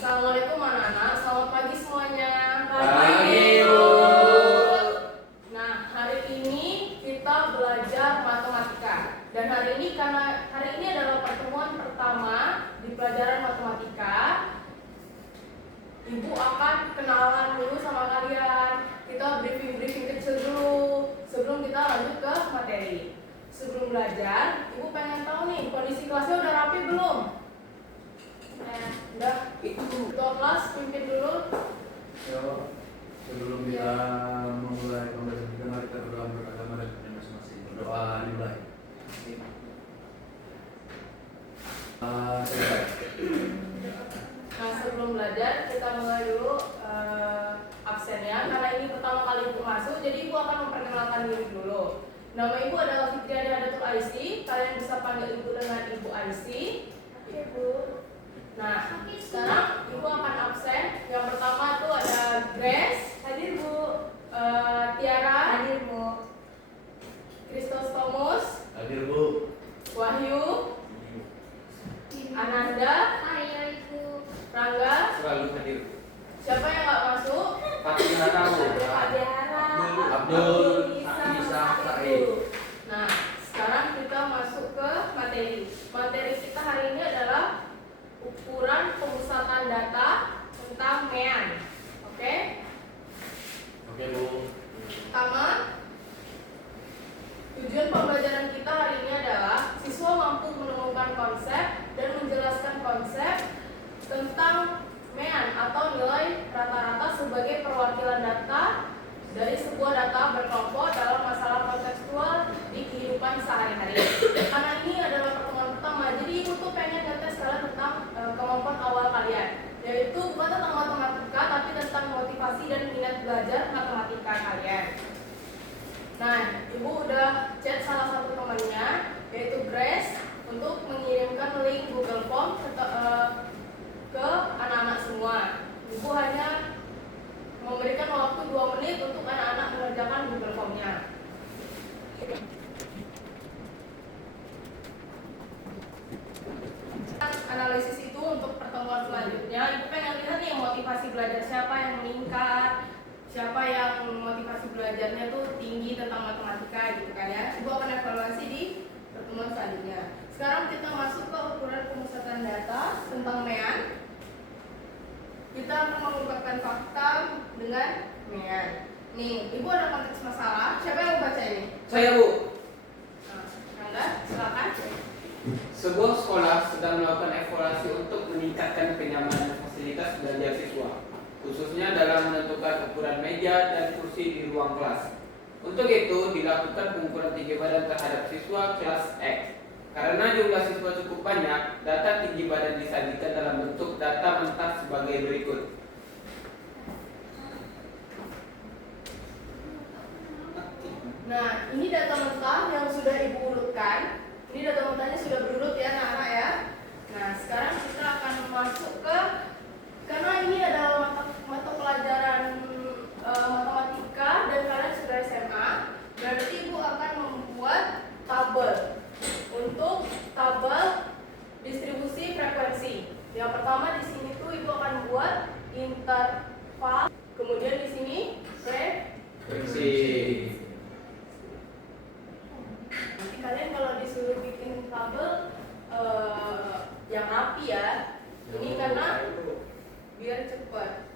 Assalamualaikum anak-anak, selamat pagi semuanya. Pagi, Bu. Nah, hari ini kita belajar matematika. Dan hari ini karena hari ini adalah pertemuan pertama di pelajaran matematika, Ibu akan kenalan dulu sama kalian. Kita briefing kecil dulu sebelum kita lanjut ke materi. Sebelum belajar, Ibu pengen tahu nih kondisi kelasnya udah rapi belum? Udah. Ketua kelas pimpin dulu. Sebelum kita memulai pembelajaran kita, mari kita berdoa untuk agama dan dunia masing-masing. Berdoa dimulai. Nah, sebelum belajar kita mulai dulu absennya. Karena ini pertama kali Ibu masuk, jadi Ibu akan memperkenalkan diri dulu. Nama Ibu adalah Fitriani Hadatul Aisy. Kalian bisa panggil Ibu dengan Ibu Aisy. Oke, Bu. Nah, sekarang Ibu akan absen. Yang pertama tuh ada Grace, hadir Bu. Tiara, hadir Bu. Kristostomus, Hadir, Bu. Wahyu, Ananda, Ayo Ibu. Rangga. Selalu hadir. Siapa yang nggak masuk? Fatihah tahu. Abdul, Isa, Said. Nah, sekarang kita masuk ke materi. Materi kita hari ini adalah ukuran pemusatan data tentang MEAN. Oke? Oke, Bu. Pertama, tujuan pembelajaran kita hari ini adalah siswa mampu menemukan konsep dan menjelaskan konsep tentang MEAN atau nilai rata-rata sebagai perwakilan data dari sebuah data berkelompok dalam masalah kontekstual di kehidupan sehari-hari. Karena ini adalah pertemuan pertama, jadi Ibu tuh pengen ngetes kalian tentang kemampuan awal kalian, yaitu bukan tentang matematika tapi tentang motivasi dan minat belajar matematika kalian. Nah, Ibu udah chat salah satu temannya, yaitu Grace, untuk mengirimkan link Google Form ke anak-anak semua. Ibu hanya memberikan waktu 2 menit untuk anak-anak mengerjakan Google Form-nya. Analisis itu untuk pertemuan selanjutnya. Ibu pengen lihat nih motivasi belajar siapa yang meningkat, siapa yang motivasi belajarnya tuh tinggi tentang matematika gitu kan ya. Ibu akan evaluasi di pertemuan selanjutnya. Sekarang kita masuk ke ukuran pemusatan data tentang MEAN. Kita akan mengungkapkan fakta dengan MEAN. Nih, Ibu ada konteks masalah. Siapa yang mau baca ini? Saya, Bu. Nah, Rangga, silakan. Sebuah sekolah sedang melakukan evaluasi untuk meningkatkan kenyamanan fasilitas belajar siswa, khususnya dalam menentukan ukuran meja dan kursi di ruang kelas. Untuk itu, dilakukan pengukuran tinggi badan terhadap siswa kelas X. Karena jumlah siswa cukup banyak, data tinggi badan disajikan dalam bentuk data mentah sebagai berikut. Nah, ini data mentah yang sudah Ibu urutkan. Ini data mentahnya sudah berurut ya anak-anak ya. Nah, sekarang kita akan masuk ke, karena ini adalah mata pelajaran matematika dan kalian sudah SMA, berarti Ibu akan membuat tabel untuk tabel distribusi frekuensi. Yang pertama di sini tuh Ibu akan buat interval, kemudian di sini Frekuensi. Nanti kalian kalau disuruh bikin tabel yang rapi ya. Ini karena biar cepat.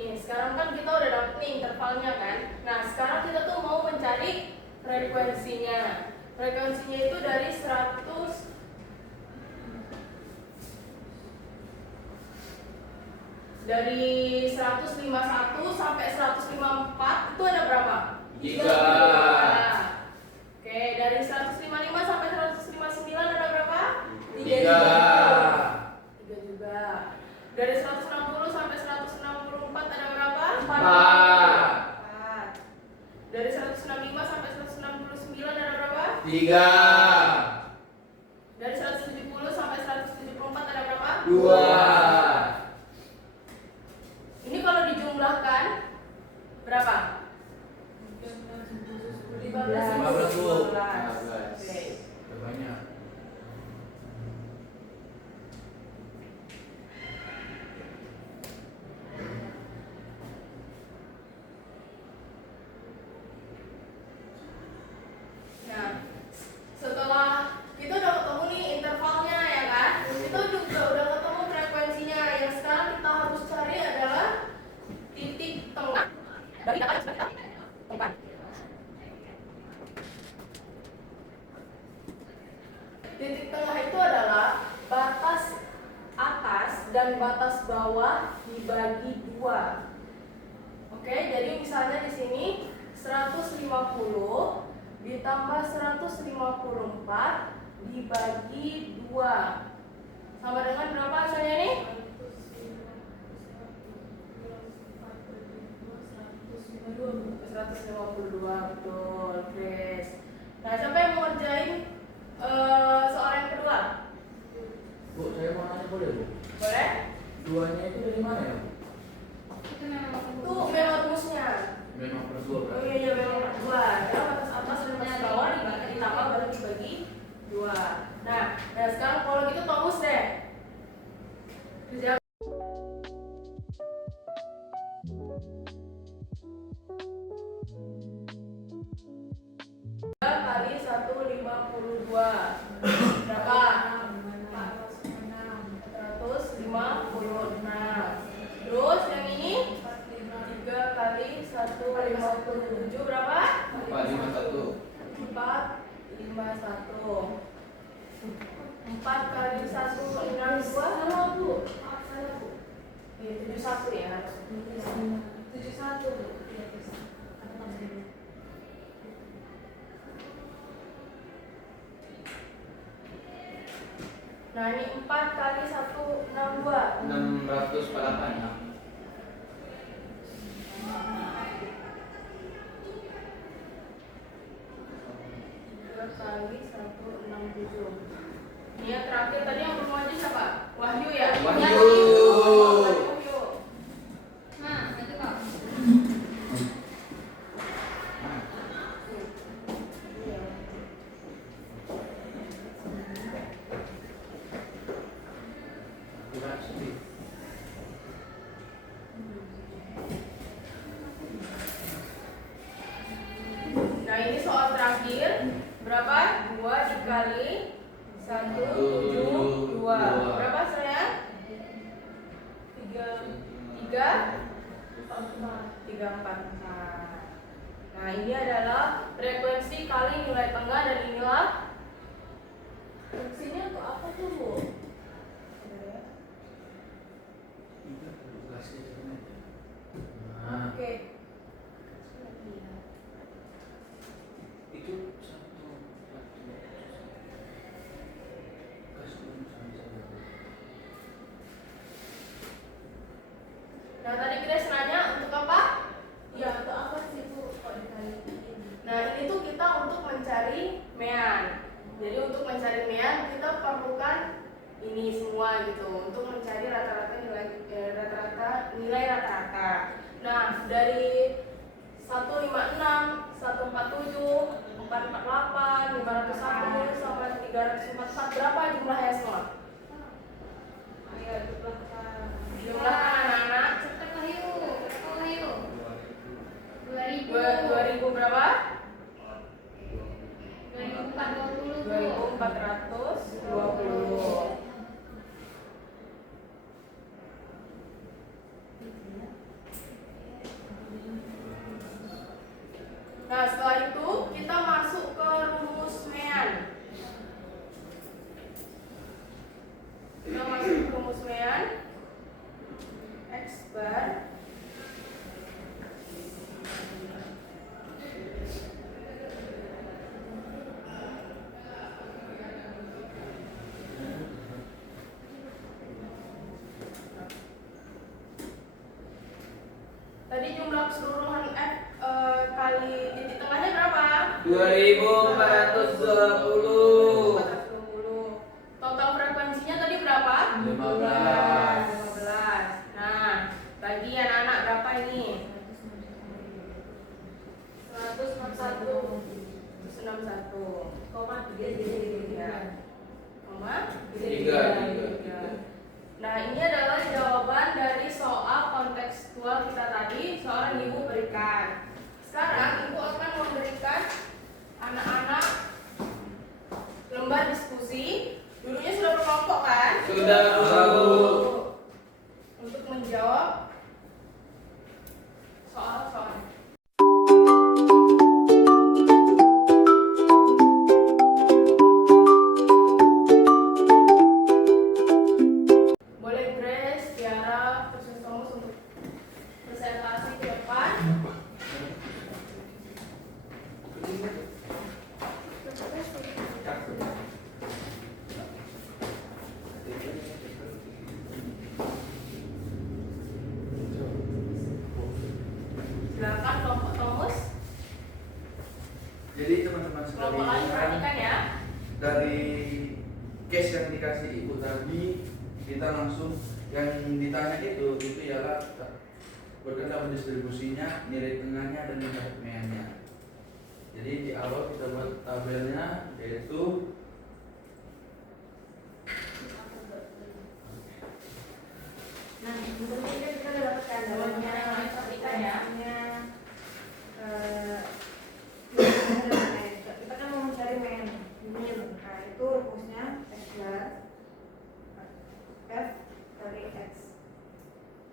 Nih, sekarang kan kita udah dapet nih intervalnya kan. Nah, sekarang kita tuh mau mencari frekuensinya. Frekuensinya itu dari 151 sampai 154 itu ada berapa? 3. Oke, dari 155 sampai 159 ada berapa? 3. Tiga. Tiga juga. Dari 160 sampai 164 ada berapa? Empat. Dari 165 sampai 169 ada berapa? Tiga. Dari 170 sampai 174 ada berapa? Dua. Ini kalau dijumlahkan berapa? 15, Bu. 15. Oke. Udah banyak. Nah, setelah kita udah ketemu nih intervalnya ya kan, kita juga udah ketemu frekuensinya. Yang sekarang kita harus cari adalah titik tengah dari data yang sudah kita temukan. Titik tengah itu adalah batas atas dan batas bawah dibagi dua. Oke, jadi misalnya di sini 150 ditambah 154 dibagi 2 sama dengan berapa hasilnya nih? 152, betul, Grace. Nah, siapa yang mau ngerjain soal yang kedua? Bu, saya mau nanya boleh, Bu? Boleh? Duanya itu dari mana ya? Itu memang rumusnya. Memang per dua Oh berarti. iya, memang dua. Adalah batas atas dan batas bawah ditambah baru dibagi 2. Nah, sekarang kalau gitu topus deh. Kerja 3 kali 152 berapa? 156. Terus yang ini 3 kali 157 berapa? 451. 451. 4 kali 162 salah Bu. Salah Bu. 71 ya. 71 Bu. Nah, ini 4 kali 162. 648. 3 kali 167. Ini yang terakhir tadi yang belum aja siapa? Wahyu ya? Wahyu. Wahyu. Nah, itu kok. Kurang sedih. Nah, ini soal terakhir. Berapa? 2 dikali 172. Berapa saya? 344. Nah, ini adalah frekuensi kali nilai tengah dan inilah fungsinya untuk apa tuh, Bu? Nah, Oke. itu satu. Nah, tadi Grace nanya untuk apa? Ya, untuk apa sih Bu kok ditanya ini? Nah, ini tuh kita untuk mencari mean. Jadi untuk mencari mean kita perlukan ini semua gitu untuk mencari rata-rata nilai rata-rata. Nah, dari 156, 147, 448, 501 sampai 344 berapa jumlahnya semua? Ayo jumlahkan. Jumlahkan anak-anak. Cepat Wahyu. Cepat Wahyu. 2000. 2000 berapa? 2420. 2420. Nah, setelah itu kita masuk ke rumus mean. Kita masuk ke rumus mean. X bar keseluruhan kali titik tengahnya berapa? 2420. 420. Total frekuensinya tadi berapa? 15. 15. Nah, bagi anak-anak berapa ini? 161. 161. Koma 3. Koma 3. Nah, ini adalah jawaban dari soal kontekstual kita tadi, soal yang Ibu berikan. Sekarang Ibu akan memberikan anak-anak lembar diskusi. Dulunya sudah berkelompok kan? Sudah, Bu. Untuk menjawab soal-soal. Boleh Grace, Tiara, Precious Thomas untuk presentasi ke depan. Silakan kelompok Thomas. Jadi teman-teman Kelompok lain sekalian, perhatikan ya. dari case yang dikasih ibu tadi, kita langsung yang ditanya itu ialah berkaitan distribusinya, nilai tengahnya dan nilai meannya. Jadi di awal kita buat tabelnya, yaitu Nah, sebelumnya kita sudah dapatkan Teman-teman yang lain perhatikan ya. Kita kan mau mencari main ini, nah itu rumusnya x plus f dari x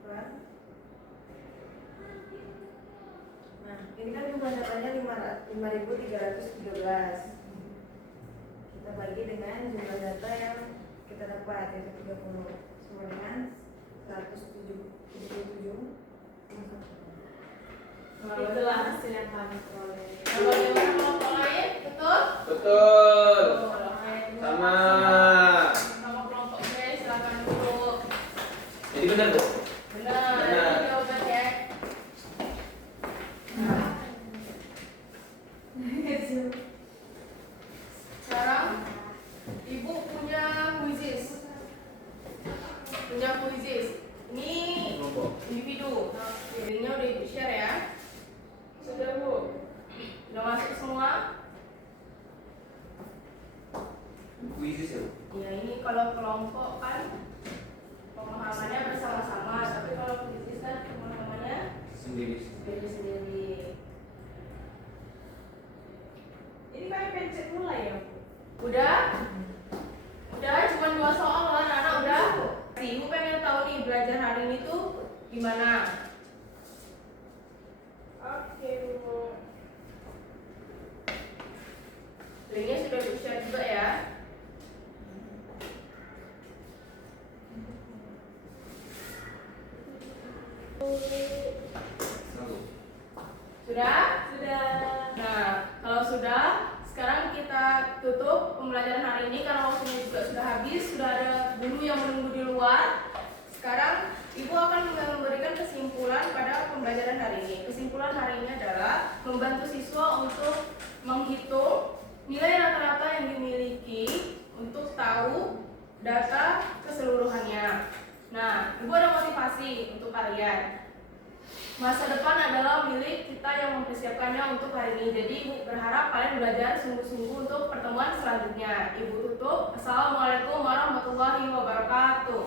plus. Nah, ini kan jumlah datanya 5.313. Kita bagi dengan jumlah data yang kita dapat, yaitu 30, sama dengan 177. Itulah hasil yang kami peroleh. Kalau yang kelompok lain, betul? Betul. Sama. Sama. Sama kelompok Grace, silakan dulu. Jadi benar, Bu? Benar, Benar. ini jawabannya. Sekarang Ibu punya kuisis. Ini Kelompok. individu. Jadinya udah Ibu share ya. Sudah Bu. Udah masuk semua? Kuisis ya, Bu? Ya ini kalau kelompok kan pemahamannya bersama-sama, tapi kalau kuisis kan pemahamannya Sendiri. sendiri-sendiri. Ini kayak pencet mulai ya, Bu? Udah? Udah, cuma 2 soal loh anak-anak udah. Ibu pengen tahu nih belajar hari ini tuh gimana? Oke Bu. Linknya sudah Ibu share juga ya. Sudah? Sudah. Nah, kalau sudah, sekarang kita tutup pembelajaran hari ini karena waktunya juga sudah habis, sudah ada guru yang menunggu di luar. Sekarang Ibu akan memberikan kesimpulan pada pembelajaran hari ini. Kesimpulan hari ini adalah membantu siswa untuk menghitung nilai rata-rata yang dimiliki untuk tahu data keseluruhannya. Nah, Ibu ada motivasi untuk kalian. Masa depan adalah milik kita yang mempersiapkannya untuk hari ini. Jadi Ibu berharap kalian belajar sungguh-sungguh untuk pertemuan selanjutnya. Ibu tutup. Assalamualaikum warahmatullahi wabarakatuh.